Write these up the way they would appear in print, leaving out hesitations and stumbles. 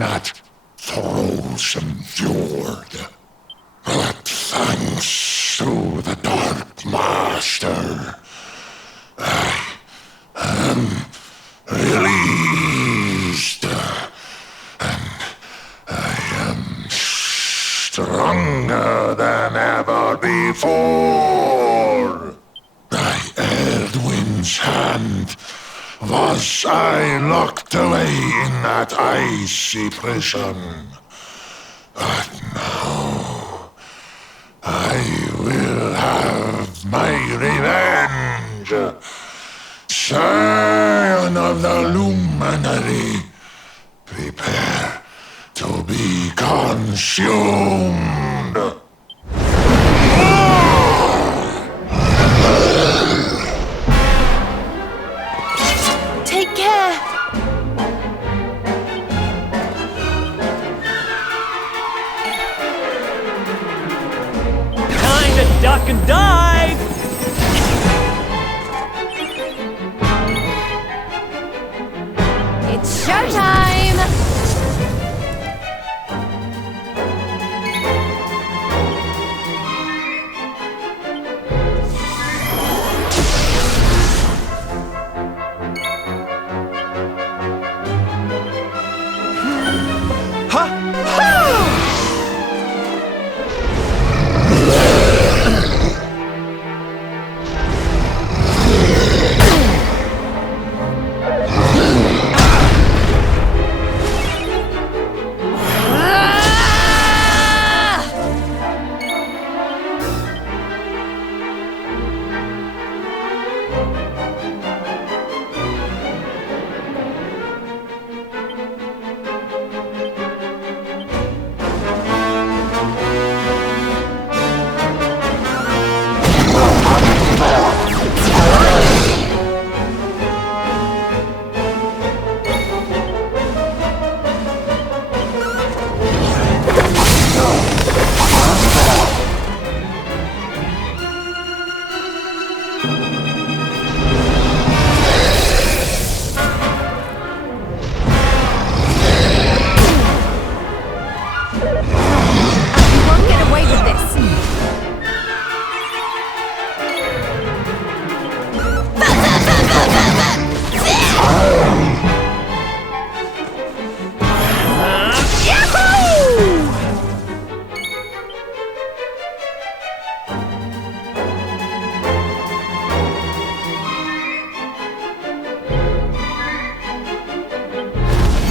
that frozen fjord. But thanks to the Dark Master, I am released, and I am stronger than ever before. By Erdwin's hand was I locked away in that icy prison. But now I will have my revenge. Scion of the Luminary, prepare to be consumed. Take care! Time to duck and dive! It's showtime!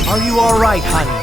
Are you alright, honey?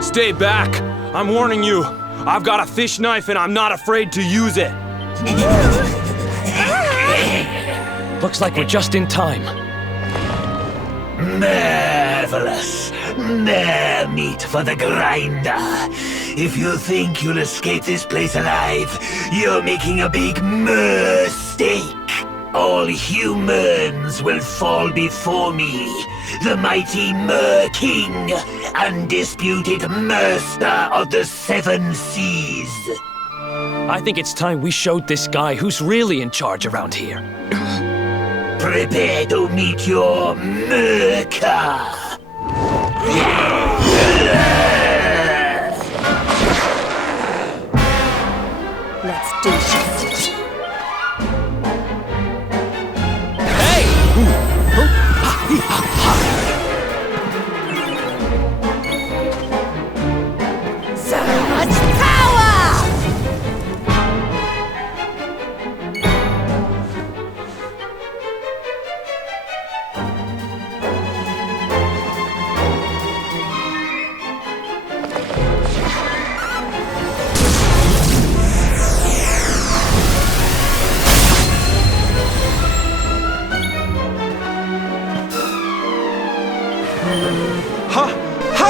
Stay back! I'm warning you. I've got a fish knife and I'm not afraid to use it. Looks like we're just in time. Marvelous! More meat for the grinder. If you think you'll escape this place alive, you're making a big mistake. All humans will fall before me, the mighty Mer-King, undisputed master of the Seven Seas. I think it's time we showed this guy who's really in charge around here. Prepare to meet your Merca. Let's do this. So much power! Ha! Ha!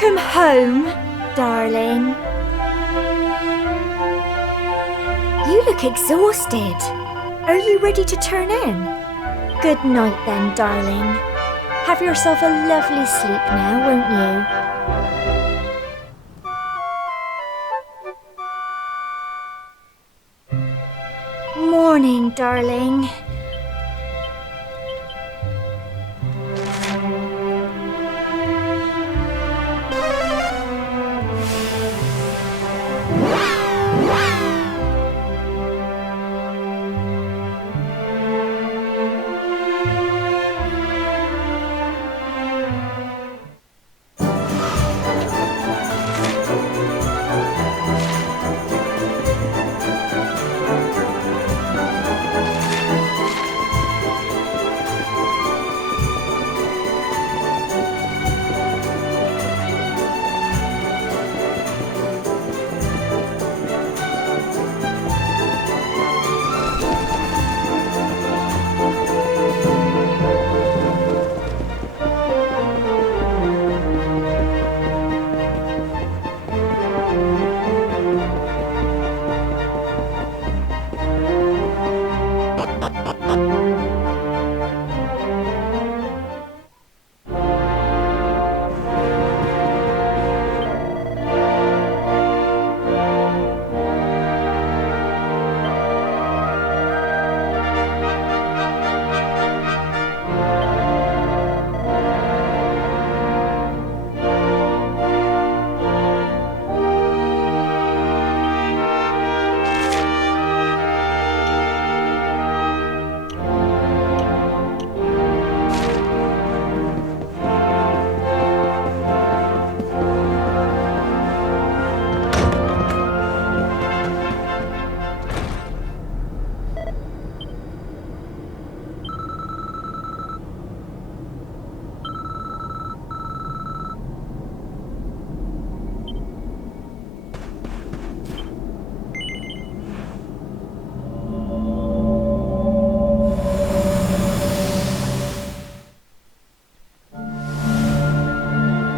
Welcome home, darling. You look exhausted. Are you ready to turn in? Good night then, darling. Have yourself a lovely sleep now, won't you? Morning, darling.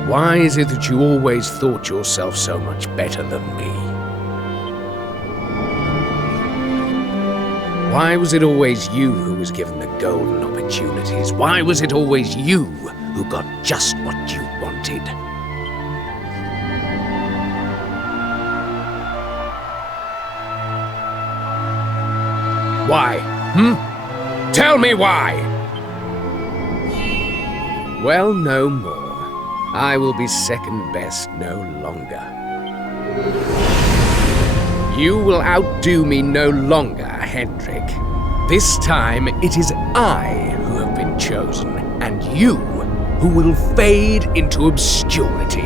Why is it that you always thought yourself so much better than me? Why was it always you who was given the golden opportunities? Why was it always you who got just what you wanted? Why? Tell me why! Well, no more. I will be second best no longer. You will outdo me no longer, Hendrik. This time it is I who have been chosen, and you who will fade into obscurity.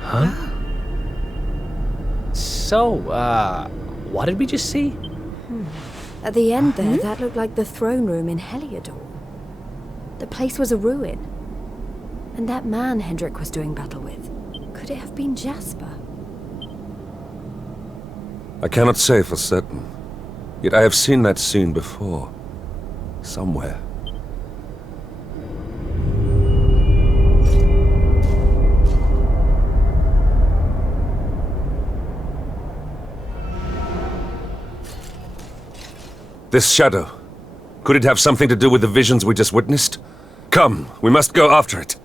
Huh? So, what did we just see? At the end there, that looked like the throne room in Heliodor. The place was a ruin. And that man Hendrik was doing battle with, could it have been Jasper? I cannot say for certain. Yet I have seen that scene before. Somewhere. This shadow, could it have something to do with the visions we just witnessed? Come, we must go after it.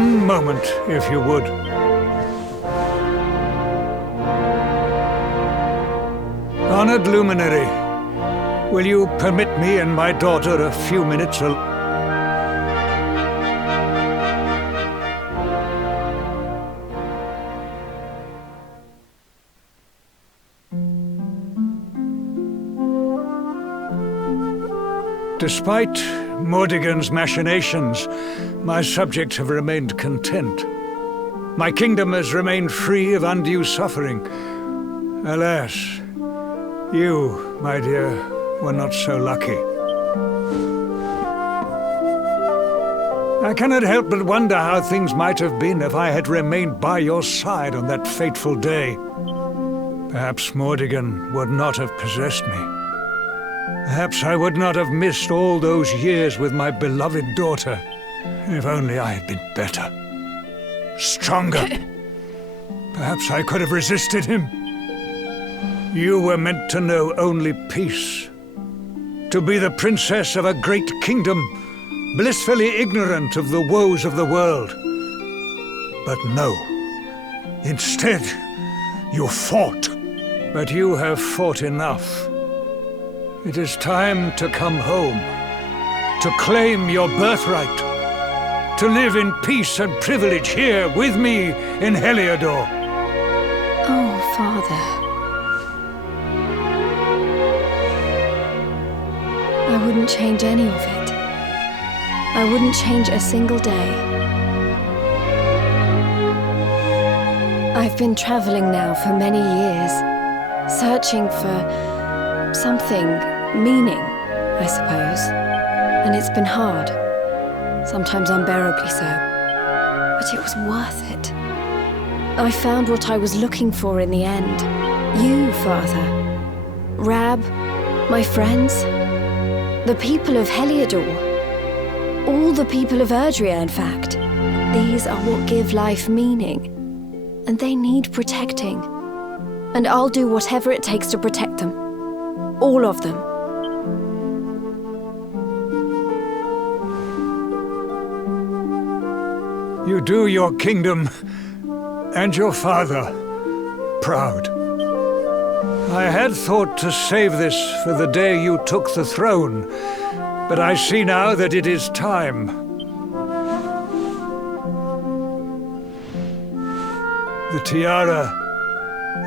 one moment, if you would. Honored Luminary, will you permit me and my daughter a few minutes alone? Despite Mordigan's machinations, my subjects have remained content. My kingdom has remained free of undue suffering. Alas, you, my dear, were not so lucky. I cannot help but wonder how things might have been if I had remained by your side on that fateful day. Perhaps Mordigan would not have possessed me. Perhaps I would not have missed all those years with my beloved daughter, if only I had been better. Stronger. Perhaps I could have resisted him. You were meant to know only peace. To be the princess of a great kingdom, blissfully ignorant of the woes of the world. But no. Instead, you fought. But you have fought enough. It is time to come home, to claim your birthright, to live in peace and privilege here with me in Heliodor. Oh, Father. I wouldn't change any of it. I wouldn't change a single day. I've been traveling now for many years, searching for something, meaning, I suppose. And it's been hard. Sometimes unbearably so. But it was worth it. I found what I was looking for in the end. You, Father. Rab, my friends. The people of Heliodor. All the people of Erdrea, in fact. These are what give life meaning. And they need protecting. And I'll do whatever it takes to protect them. All of them. You do your kingdom and your father proud. I had thought to save this for the day you took the throne, but I see now that it is time. The tiara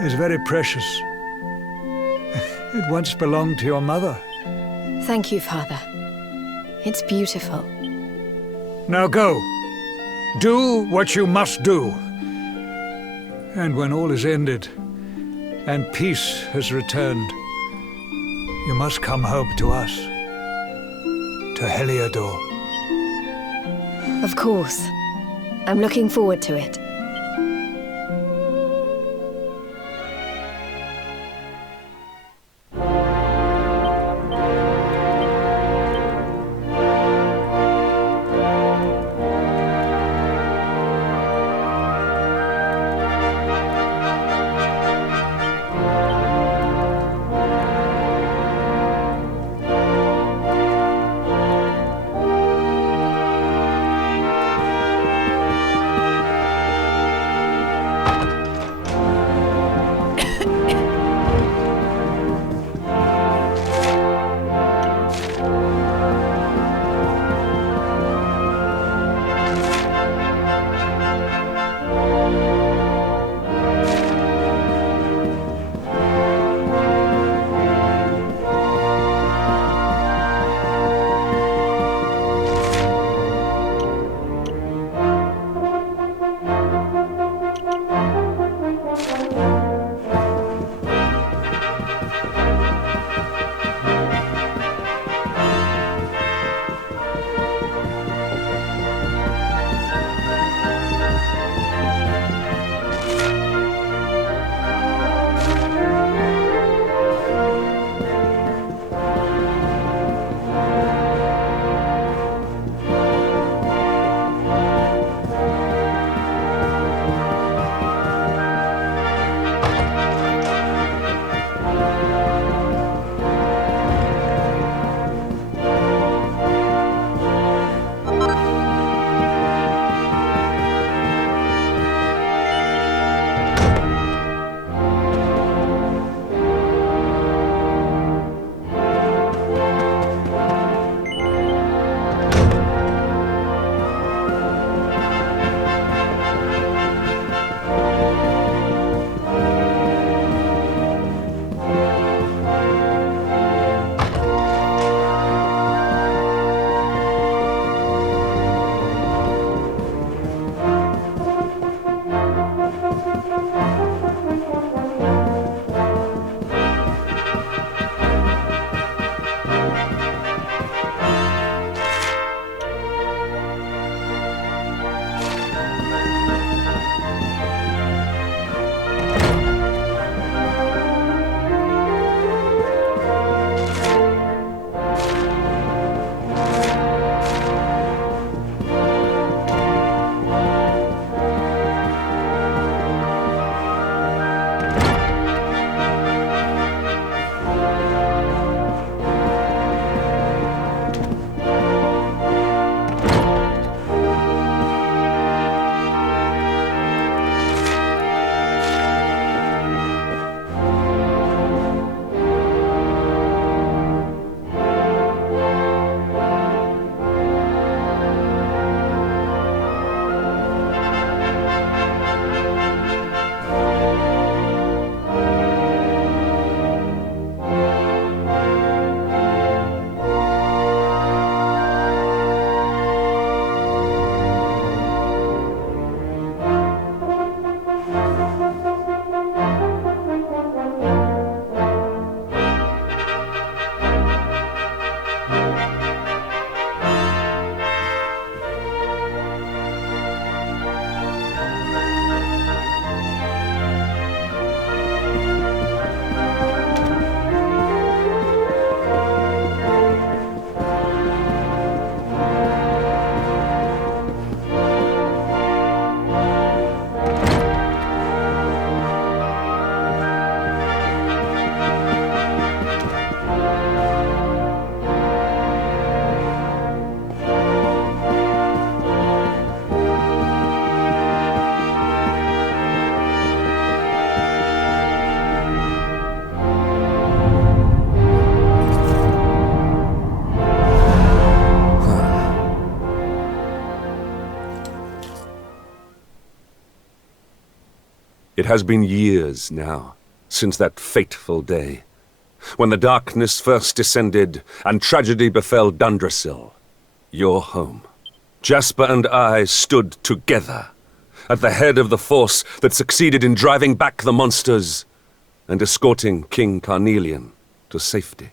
is very precious. It once belonged to your mother. Thank you, Father. It's beautiful. Now go. Do what you must do. And when all is ended, and peace has returned, you must come home to us. To Heliodor. Of course. I'm looking forward to it. It has been years now, since that fateful day, when the darkness first descended and tragedy befell Dundrasil, your home. Jasper and I stood together at the head of the force that succeeded in driving back the monsters and escorting King Carnelian to safety.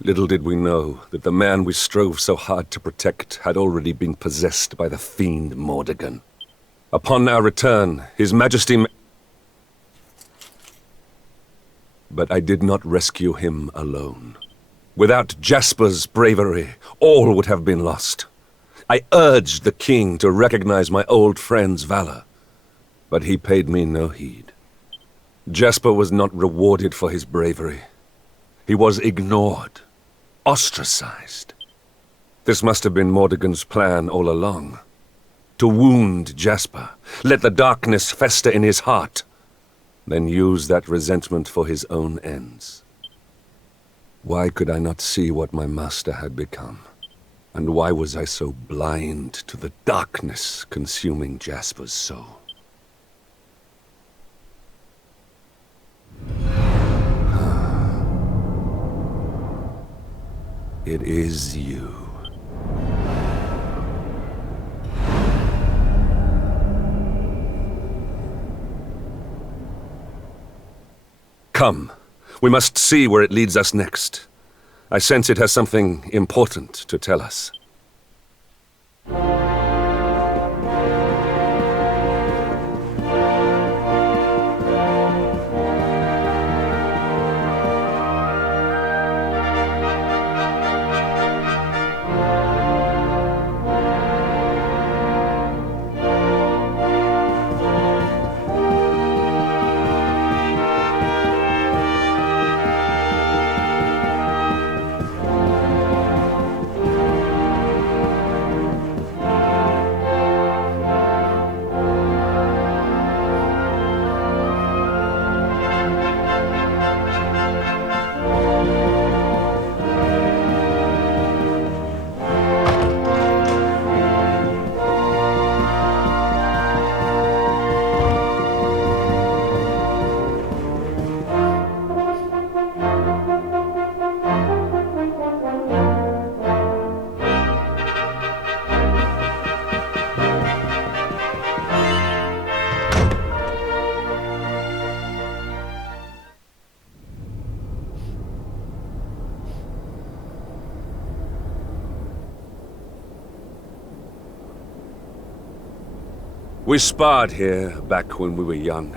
Little did we know that the man we strove so hard to protect had already been possessed by the fiend Mordegon. Upon our return, His Majesty... But I did not rescue him alone. Without Jasper's bravery, all would have been lost. I urged the king to recognize my old friend's valor, but he paid me no heed. Jasper was not rewarded for his bravery. He was ignored, ostracized. This must have been Mordegon's plan all along. To wound Jasper, let the darkness fester in his heart, then use that resentment for his own ends. Why could I not see what my master had become? And why was I so blind to the darkness consuming Jasper's soul? It is you. Come. We must see where it leads us next. I sense it has something important to tell us. We sparred here back when we were young.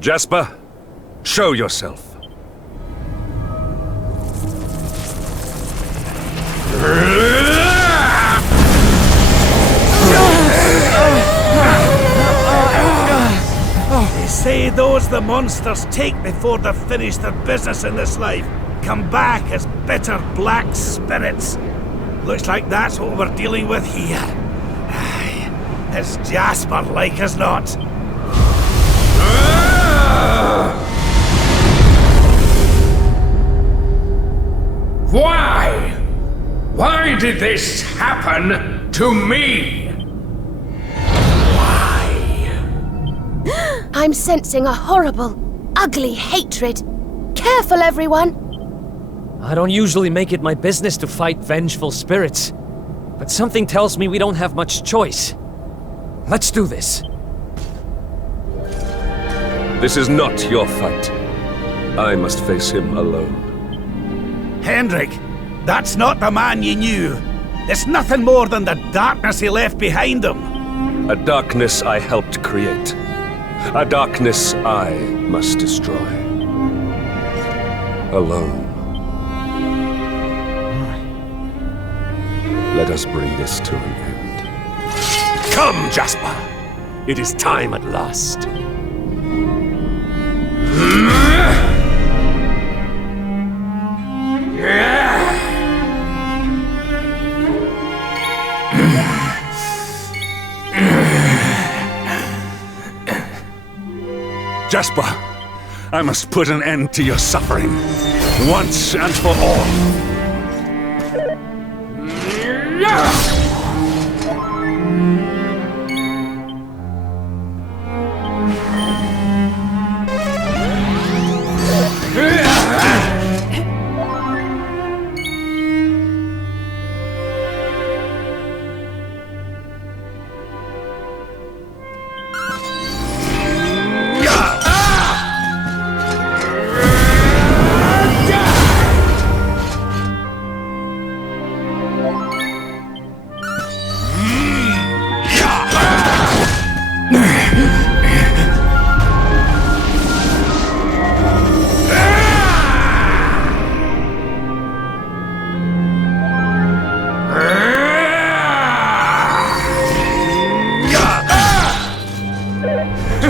Jasper, show yourself. They say those the monsters take before they've finished their business in this life come back as bitter black spirits. Looks like that's what we're dealing with here. It's Jasper like as not. Why? Why did this happen to me? I'm sensing a horrible, ugly hatred. Careful, everyone! I don't usually make it my business to fight vengeful spirits, but something tells me we don't have much choice. Let's do this. This is not your fight. I must face him alone. Hendrik, that's not the man you knew. It's nothing more than the darkness he left behind him. A darkness I helped create. A darkness I must destroy. Alone. Let us bring this to an end. Come, Jasper! It is time at last. Jasper, I must put an end to your suffering, once and for all.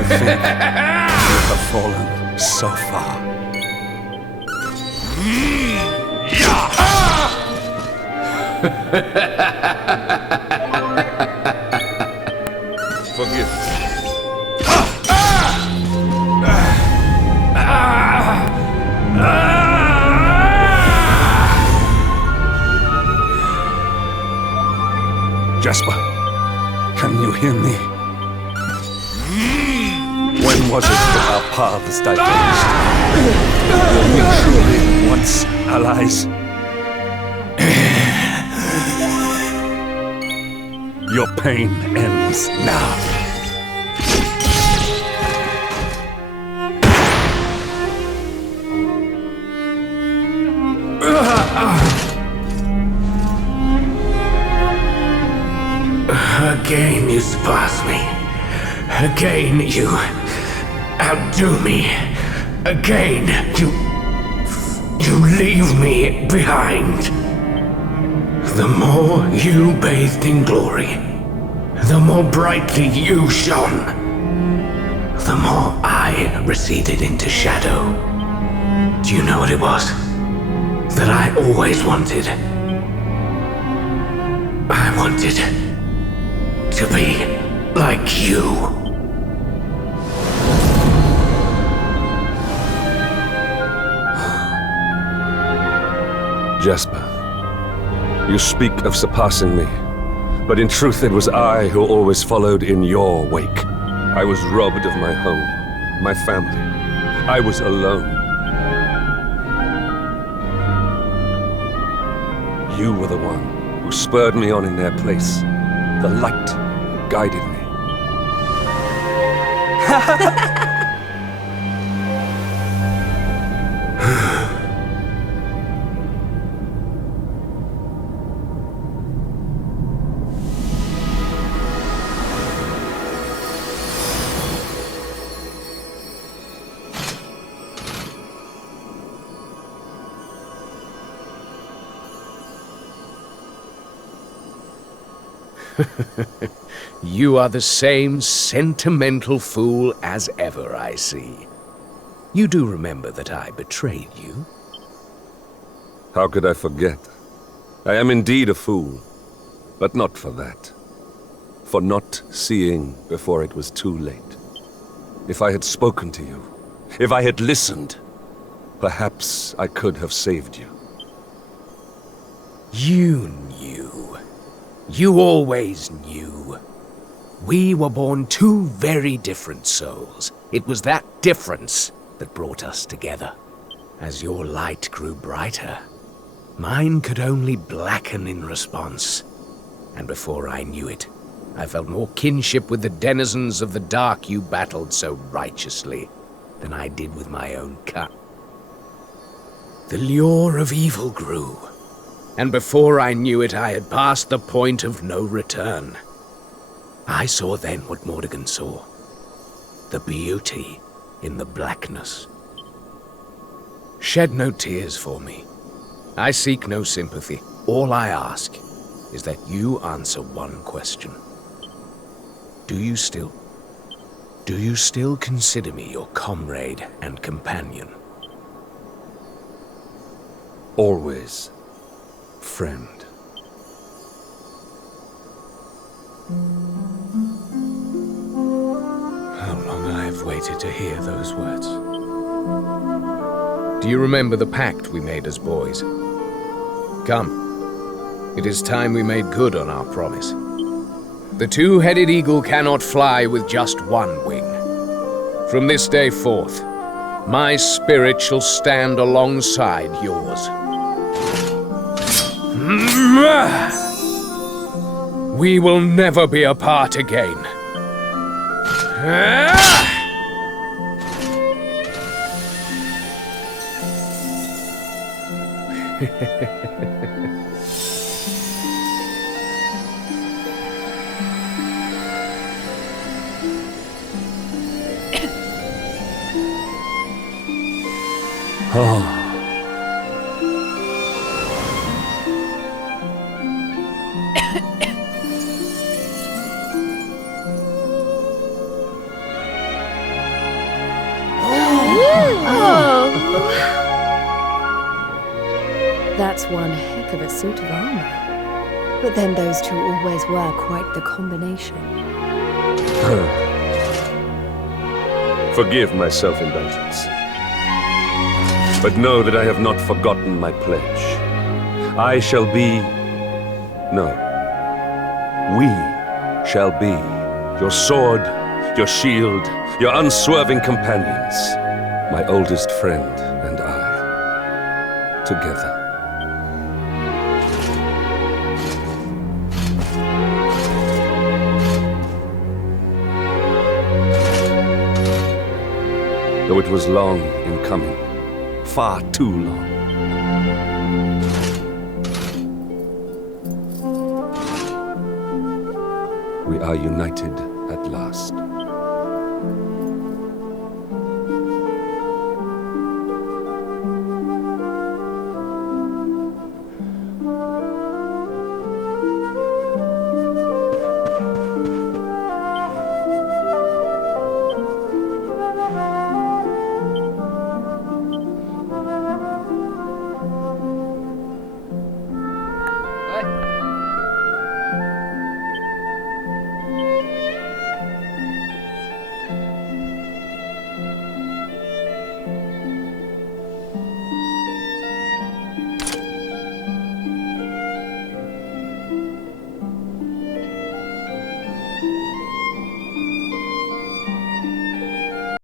think you have fallen so far. Forgive me. Jasper, can you hear me? When was it that our paths diverged? Were we truly once allies? Your pain ends now. Again you surpass me. Again you outdo me. Again you leave me behind. The more you bathed in glory, the more brightly you shone, the more I receded into shadow. Do you know what it was that I always wanted? I wanted to be like you. Jasper, you speak of surpassing me, but in truth it was I who always followed in your wake. I was robbed of my home, my family. I was alone. You were the one who spurred me on in their place, the light who guided me. You are the same sentimental fool as ever, I see. You do remember that I betrayed you? How could I forget? I am indeed a fool, but not for that. For not seeing before it was too late. If I had spoken to you, if I had listened, perhaps I could have saved you. You knew. You always knew. We were born two very different souls. It was that difference that brought us together. As your light grew brighter, mine could only blacken in response. And before I knew it, I felt more kinship with the denizens of the dark you battled so righteously than I did with my own cut. The lure of evil grew, and before I knew it, I had passed the point of no return. I saw then what Mordegon saw. The beauty in the blackness. Shed no tears for me. I seek no sympathy. All I ask is that you answer one question. Do you still consider me your comrade and companion? Always, friend. How long I have waited to hear those words. Do you remember the pact we made as boys? Come. It is time we made good on our promise. The two-headed eagle cannot fly with just one wing. From this day forth, my spirit shall stand alongside yours. We will never be apart again. Oh. That's one heck of a suit of armor. But then those two always were quite the combination. Forgive my self-indulgence. But know that I have not forgotten my pledge. I shall be... No. We shall be your sword, your shield, your unswerving companions. My oldest friend and I. Together. Though it was long in coming. Far too long. We are united at last.